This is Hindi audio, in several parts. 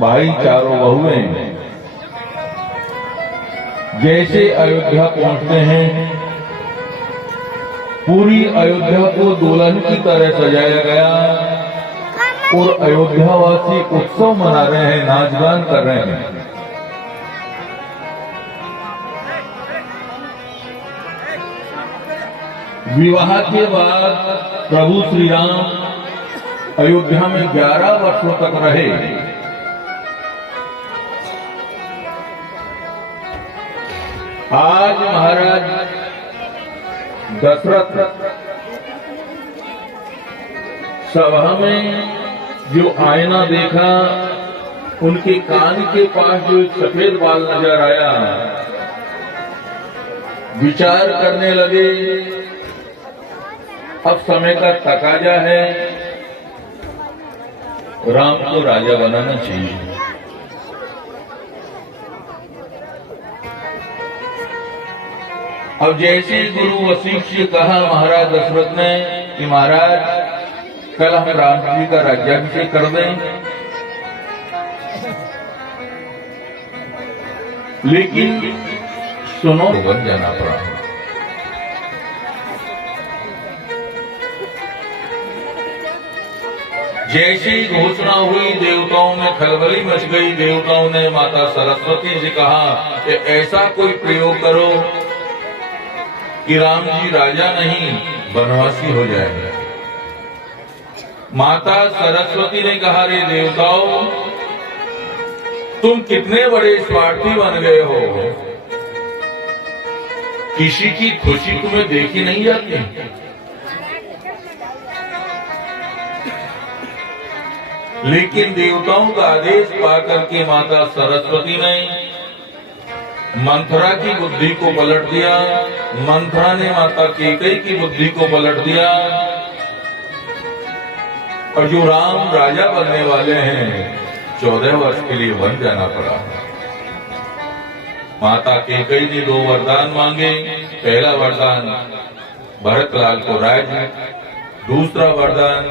भाई चारों बहुएं जैसे अयोध्या पहुंचते हैं, पूरी अयोध्या को दुल्हन की तरह सजाया गया और अयोध्यावासी उत्सव मना रहे हैं, नाच गान कर रहे हैं। विवाह के बाद प्रभु श्री राम अयोध्या में 11 वर्षों तक रहे। आज महाराज दशरथ सभा में जो आईना देखा, उनके कान के पास जो एक सफेद बाल नजर आया, विचार करने लगे अब समय का तकाजा है, राम को राजा बनाना चाहिए। अब जैसे गुरु वशिष्ठ से कहा महाराज दशरथ ने कि महाराज कल हम राम जी का राज्याभिषेक कर दें, लेकिन सुनो बन जाना पड़ा। जैसी घोषणा हुई देवताओं में खलबली मच गई। देवताओं ने माता सरस्वती से कहा कि ऐसा कोई प्रयोग करो कि राम जी राजा नहीं वनवासी हो जाएंगे। माता सरस्वती ने कहा, रे देवताओं, तुम कितने बड़े स्वार्थी बन गए हो, किसी की खुशी तुम्हें देखी नहीं जाती। लेकिन देवताओं का आदेश पाकर के माता सरस्वती ने मंथरा की बुद्धि को पलट दिया। मंथरा ने माता कैकेयी की बुद्धि को पलट दिया और जो राम राजा बनने वाले हैं 14 वर्ष के लिए वन जाना पड़ा। माता कैकेयी ने 2 वरदान मांगे। पहला वरदान भरतलाल को राज्य, दूसरा वरदान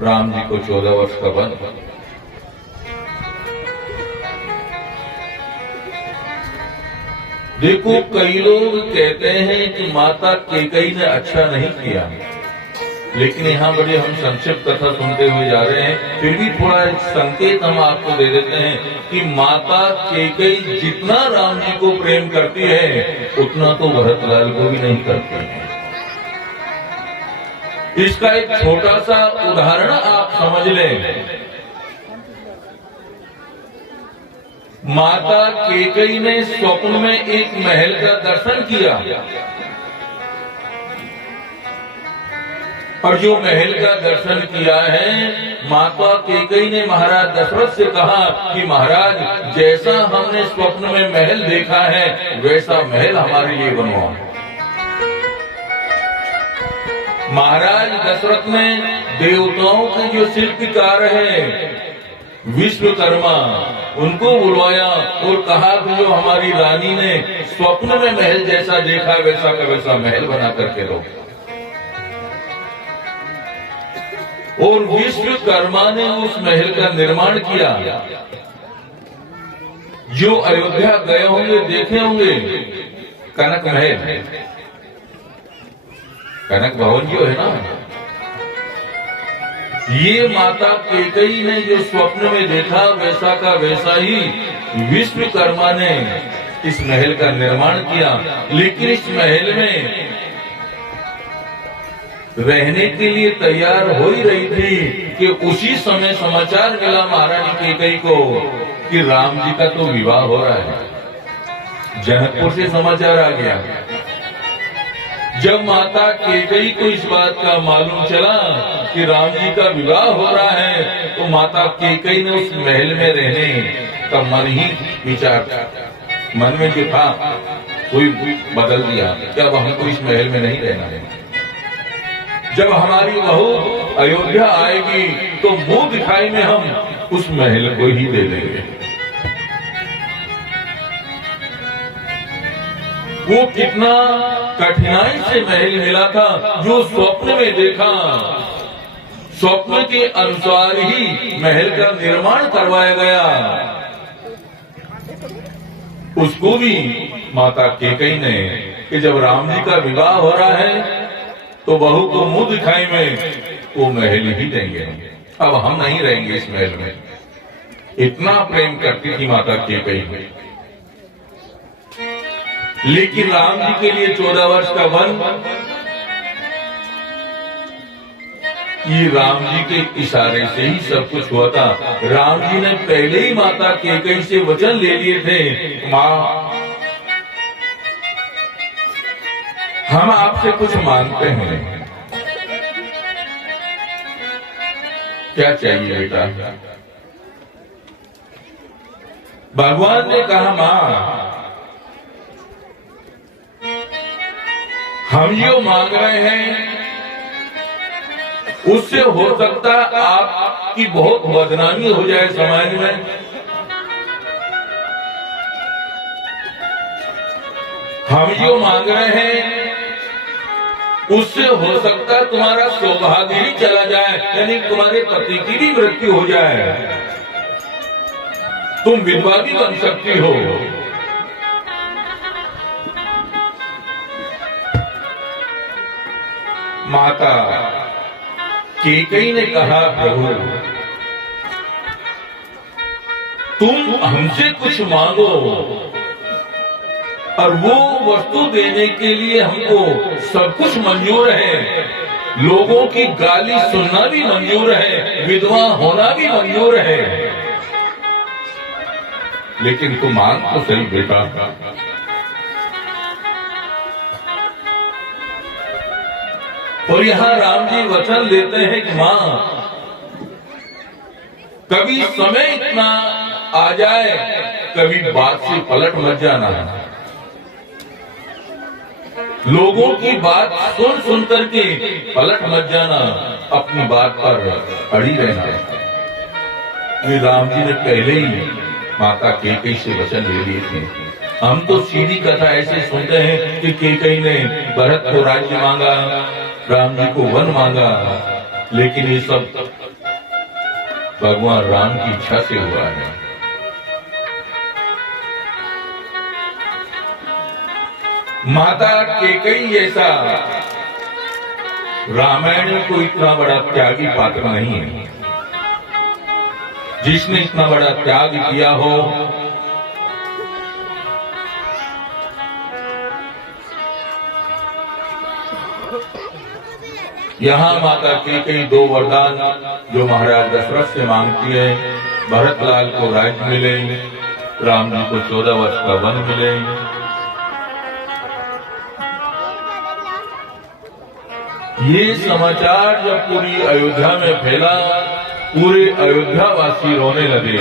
राम जी को 14 वर्ष का वन। देखो, कई लोग कहते हैं कि माता कैकेयी ने अच्छा नहीं किया, लेकिन यहाँ बड़े हम संक्षिप्त कथा सुनते हुए जा रहे हैं, फिर भी थोड़ा एक संकेत हम आपको दे देते हैं कि माता कैकेयी जितना राम जी को प्रेम करती है उतना तो भरतलाल को भी नहीं करती है। इसका एक छोटा सा उदाहरण आप समझ लें। माता कैकेयी ने स्वप्न में एक महल का दर्शन किया और जो महल का दर्शन किया है, माता कैकेयी ने महाराज दशरथ से कहा कि महाराज, जैसा हमने स्वप्न में महल देखा है वैसा महल हमारे लिए बनवाओ। महाराज दशरथ ने देवताओं के जो शिल्पकार हैं विश्वकर्मा, उनको बुलवाया और कहा कि जो हमारी रानी ने स्वप्न में महल जैसा देखा वैसा का वैसा महल बना करके दो। और विश्वकर्मा ने उस महल का निर्माण किया। जो अयोध्या गए होंगे देखे होंगे कनक महल, कनक भवन जो है ना, ये माता कैकेयी ने जो स्वप्न में देखा वैसा का वैसा ही विश्वकर्मा ने इस महल का निर्माण किया। लेकिन इस महल में रहने के लिए तैयार हो ही रही थी कि उसी समय समाचार मिला महारानी कैकेयी को कि राम जी का तो विवाह हो रहा है। जनकपुर से समाचार आ गया। जब माता कैकेयी को इस बात का मालूम चला कि राम जी का विवाह हो रहा है, तो माता कैकेयी ने उस महल में रहने का मन ही विचार, मन में जो था कोई बदल दिया कि अब हमको इस महल में नहीं रहना है। जब हमारी बहू अयोध्या आएगी तो मुंह दिखाई में हम उस महल को ही दे देंगे। वो कितना कठिनाई से महल मिला था, जो स्वप्न में देखा स्वप्न के अनुसार ही महल का निर्माण करवाया गया। उसको भी माता केकई ने कि जब राम जी का विवाह हो रहा है तो बहू को मुंह दिखाई में वो महल ही देंगे, अब हम नहीं रहेंगे इस महल में। इतना प्रेम करती थी माता केकई। लेकिन राम जी के लिए 14 वर्ष का वन ये राम जी के इशारे से ही सब कुछ हुआ था। राम जी ने पहले ही माता केकई से वचन ले लिए थे, मां हम आपसे कुछ मांगते हैं। क्या चाहिए बेटा? भगवान ने कहा, मां हम जो मांग रहे हैं उससे हो सकता आपकी बहुत बदनामी हो जाए समाज में। हम जो मांग रहे हैं उससे हो सकता तुम्हारा सौभाग्य ही चला जाए, यानी तुम्हारे पति की भी मृत्यु हो जाए, तुम विधवा भी बन सकती हो। माता केकई ने कहा, प्रभु तुम हमसे कुछ मांगो और वो वस्तु देने के लिए हमको सब कुछ मंजूर है। लोगों की गाली सुनना भी मंजूर है, विधवा होना भी मंजूर है, लेकिन तुम मांग तो सही बेटा। और यहां राम जी वचन लेते हैं कि मां कभी समय इतना आ जाए, कभी बात से पलट मत जाना, लोगों की बात सुन सुन करके पलट मत जाना, अपनी बात पर अड़ी रहना। वे राम जी ने पहले ही माता केकई से वचन ले लिए थे। हम तो सीधी कथा ऐसे सुनते हैं कि केकई ने भरत को राज्य मांगा, राम जी को वन मांगा, लेकिन ये सब भगवान राम की इच्छा से हुआ है। माता केकई जैसा रामायण में कोई इतना बड़ा त्यागी पात्र नहीं है जिसने इतना बड़ा त्याग किया हो। यहाँ माता केकई 2 वरदान जो महाराज दशरथ से मांगती है, भरतलाल को राज्य मिले, राम जी को 14 वर्ष का वन मिले। ये समाचार जब पूरी अयोध्या में फैला, पूरे अयोध्या वासी रोने लगे।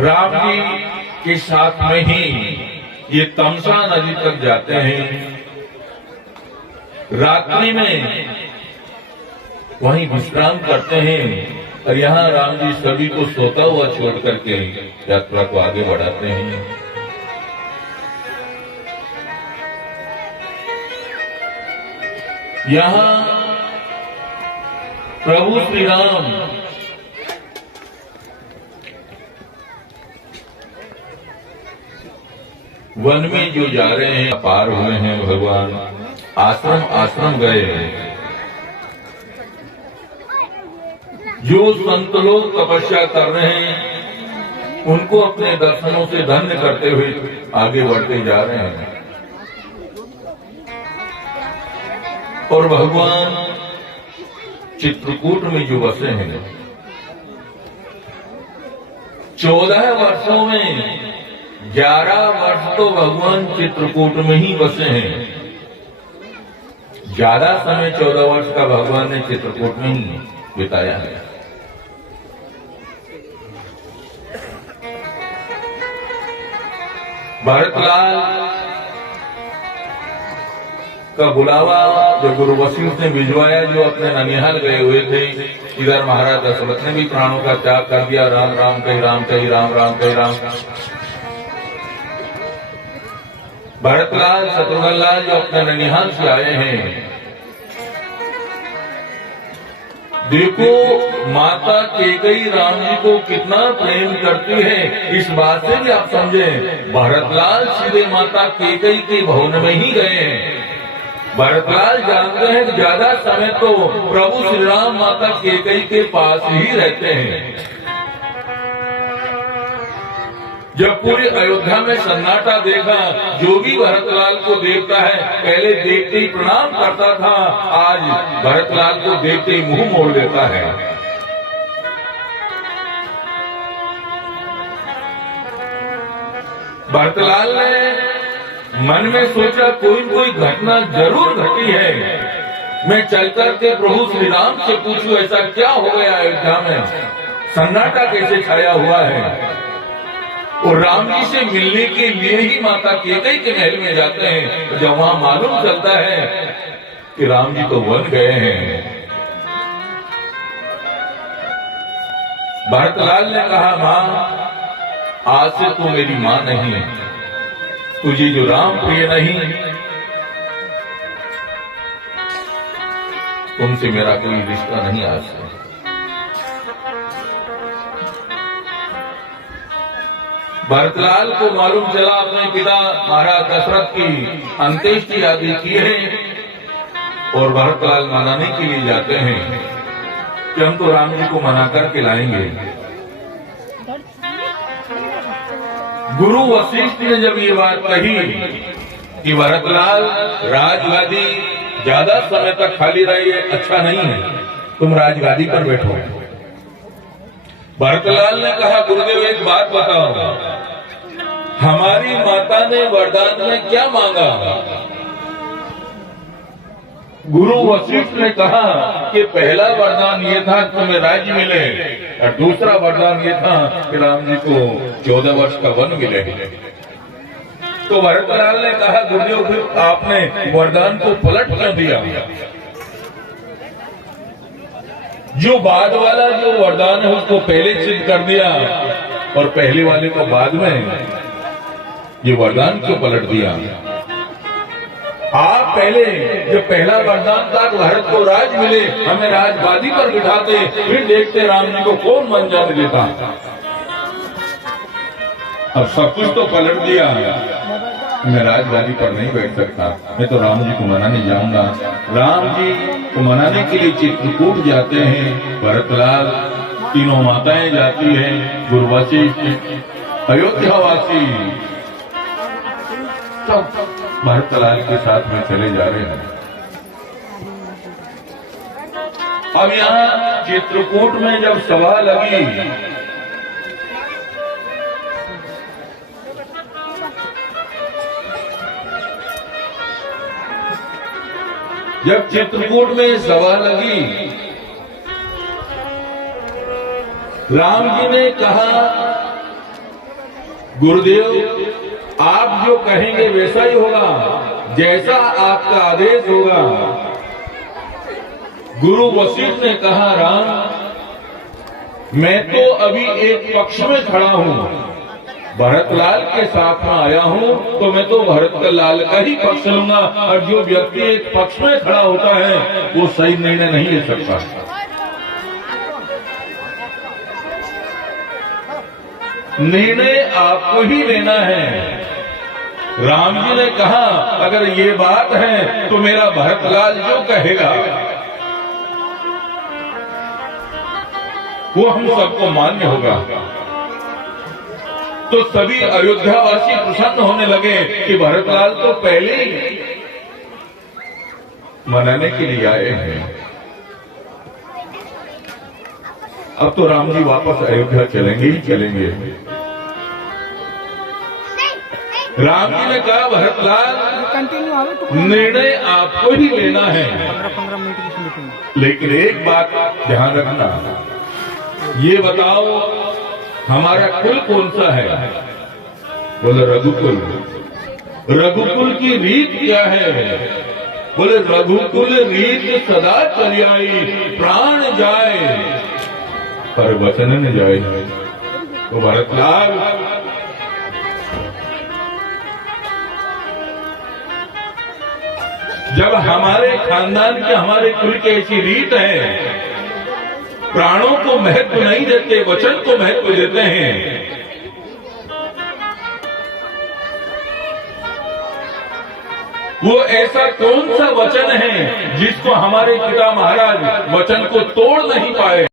राम जी के साथ में ही ये तमसा नदी तक जाते हैं, रात्रि में वहीं विश्राम करते हैं और यहाँ राम जी सभी को सोता हुआ छोड़ करके यात्रा को आगे बढ़ाते हैं। यहाँ प्रभु श्री राम वन में जो जा रहे हैं, पार हुए हैं भगवान, आश्रम आश्रम गए हैं। जो संत लोग तपस्या कर रहे हैं उनको अपने दर्शनों से धन्य करते हुए आगे बढ़ते जा रहे हैं। और भगवान चित्रकूट में जो बसे हैं, 14 वर्षों में 11 वर्ष तो भगवान चित्रकूट में ही बसे हैं। ज्यादा समय 14 वर्ष का भगवान ने चित्रकूट में ही बिताया है। भरतलाल का बुलावा जो गुरु वशिष्ठ ने भिजवाया, जो अपने ननिहाल गए हुए थे, इधर महाराज दशरथ ने भी प्राणों का त्याग कर दिया। राम राम कही राम कही राम राम कही राम। भरतलाल शत्रुघ्न लाल जो अपने ननिहाल से आए हैं, देखो माता कैकेयी राम जी को कितना प्रेम करती है, इस बात से भी आप समझें। भरतलाल सीधे माता कैकेयी के भवन में ही गए हैं। भरतलाल जानते हैं कि ज्यादा समय तो प्रभु श्री राम माता कैकेयी के पास ही रहते हैं। जब पूरी अयोध्या में सन्नाटा देखा, जो भी भरतलाल को देखता है पहले देखते ही प्रणाम करता था, आज भरतलाल को देखते ही मुंह मोड़ देता है। भरतलाल ने मन में सोचा कोई न कोई घटना जरूर घटी है, मैं चलकर के प्रभु श्री राम से पूछूं ऐसा क्या हो गया अयोध्या में, सन्नाटा कैसे छाया हुआ है। और राम जी से मिलने के लिए ही माता कैकेयी के महल में जाते हैं। जब वहां मालूम चलता है कि राम जी तो वन गए हैं, भरतलाल ने कहा, मां आज से तू मेरी मां नहीं है, तुझे जो राम प्रिय नहीं, तुमसे मेरा कोई रिश्ता नहीं आज से। भरतलाल को मालूम चला अपने पिता महाराज दशरथ की अंत्येष्टि आदि की है, और भरतलाल मनाने के लिए जाते हैं कि हम तो राम जी को मना करके लाएंगे। गुरु वशिष्ठ ने जब ये बात कही कि भरतलाल राजगादी ज्यादा समय तक खाली रही है, अच्छा नहीं है, तुम राजगादी पर बैठो। भरतलाल ने कहा, गुरुदेव एक बात बताओ, हमारी माता ने वरदान में क्या मांगा। गुरु वशिष्ठ ने कहा कि पहला वरदान ये था कि तुम्हें राज्य मिले, और दूसरा वरदान ये था कि राम जी को 14 वर्ष का वन मिले। तो भरतलाल ने कहा, गुरुदेव फिर आपने वरदान को पलट क्यों दिया। जो बाद वाला जो वरदान है उसको पहले सिद्ध कर दिया, और पहले वाले को बाद में ये वरदान क्यों पलट दिया। आप पहले जब पहला वरदान था भारत को राज मिले, हमें राजगादी पर बिठाते, फिर देखते राम जी को कौन मन जाने देता। अब सब कुछ तो पलट दिया, मैं राजगादी पर नहीं बैठ सकता, मैं तो राम जी को मनाने जाऊंगा। राम जी को मनाने के लिए चित्रकूट जाते हैं भरतलाल, तीनों माताएं जाती हैं, गुरु वशिष्ठ, अयोध्यावासी सब भरतलाल के साथ में चले जा रहे हैं। अब यहाँ चित्रकूट में जब सभा लगी, जब चित्रकूट में सभा लगी, राम जी ने कहा, गुरुदेव आप जो कहेंगे वैसा ही होगा, जैसा आपका आदेश होगा। गुरु वशिष्ठ ने कहा, राम मैं तो अभी एक पक्ष में खड़ा हूं, भरतलाल के साथ में आया हूं, तो मैं तो भरतलाल का ही पक्ष लूंगा, और जो व्यक्ति एक पक्ष में खड़ा होता है वो सही निर्णय नहीं ले सकता। निर्णय आपको ही लेना है। राम जी ने कहा, अगर ये बात है तो मेरा भरतलाल जो कहेगा वो हम सबको मान्य होगा। तो सभी अयोध्यावासी प्रसन्न होने लगे कि भरतलाल तो पहले ही मनाने के लिए आए हैं। अब तो राम जी वापस अयोध्या चलेंगे ही चलेंगे। राम जी ने कहा, भरतलाल निर्णय आपको ही लेना है, 15 मिनट की मीटिंग। लेकिन एक बात ध्यान रखना, ये बताओ हमारा कुल कौन सा है। बोले रघुकुल। रघुकुल की रीत क्या है। बोले रघुकुल रीत सदा चली आई, प्राण जाए पर वचन न जाए। तो भरतलाल जब हमारे खानदान की हमारे कुल की ऐसी रीत है प्राणों को महत्व नहीं देते, वचन को महत्व देते हैं। वो ऐसा कौन सा वचन है जिसको हमारे पिता महाराज वचन को तोड़ नहीं पाए?